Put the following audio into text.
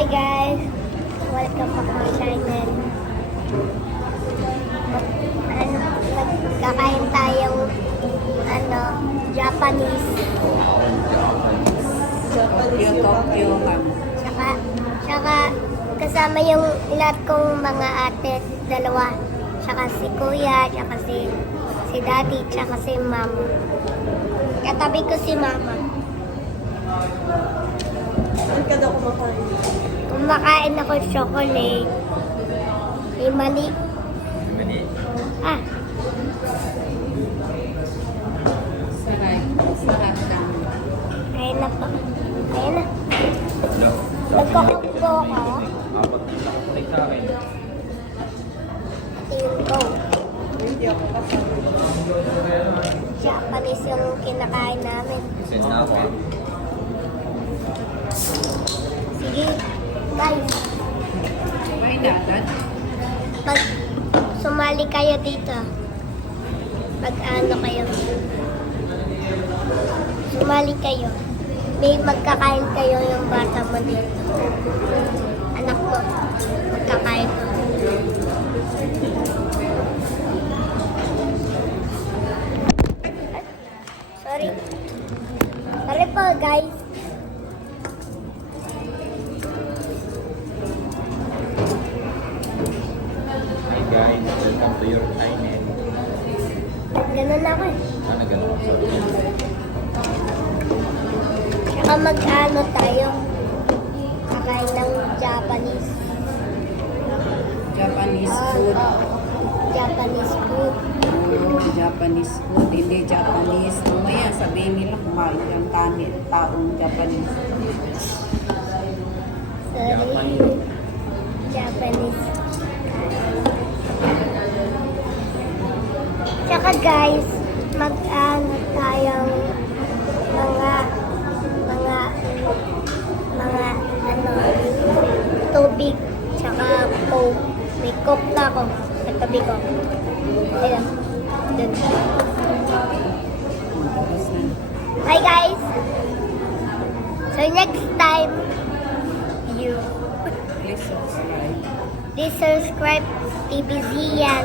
Hi guys! Welcome back to my channel. Magkakain tayong Japanese. Tokyo, ma'am. Tsaka kasama yung lahat kong mga ate, dalawa. Tsaka si kuya, tsaka si daddy, tsaka si mama. Katabi ko si mama. Saan ka daw kumakain? Kumakain ako chocolate. May mali. Ah, Sarap lang. kaya na po. Kaya na. Nagkakapo ako. Tingin ko. Hindi ako kasama. Japanese yung kinakain namin. Sige, guys. May dagat? Pag sumali kayo dito, pag ano kayo, sumali kayo, may magkakain kayo yung bata mo dito. Anak ko, magkakain ko. Sorry. Sorry po, guys. Hi guys, welcome to your channel. Ganun ako eh. Ano ganun? Saka mag-ano tayo. Kakain ng Japanese. Japanese Ah, food. Japanese food. Japanese food, hindi Japanese. Mamaya sabihin nila kumain ng kanin, taong Japanese. Sorry. Japanese. Tsaka guys, mag-ano tayong mga ano, tubig, tsaka coke. May coke na ako sa tabi ko. Ayun. Dun. Tapos na. Hi guys! So next time, you Please subscribe. please subscribe TVZ yan.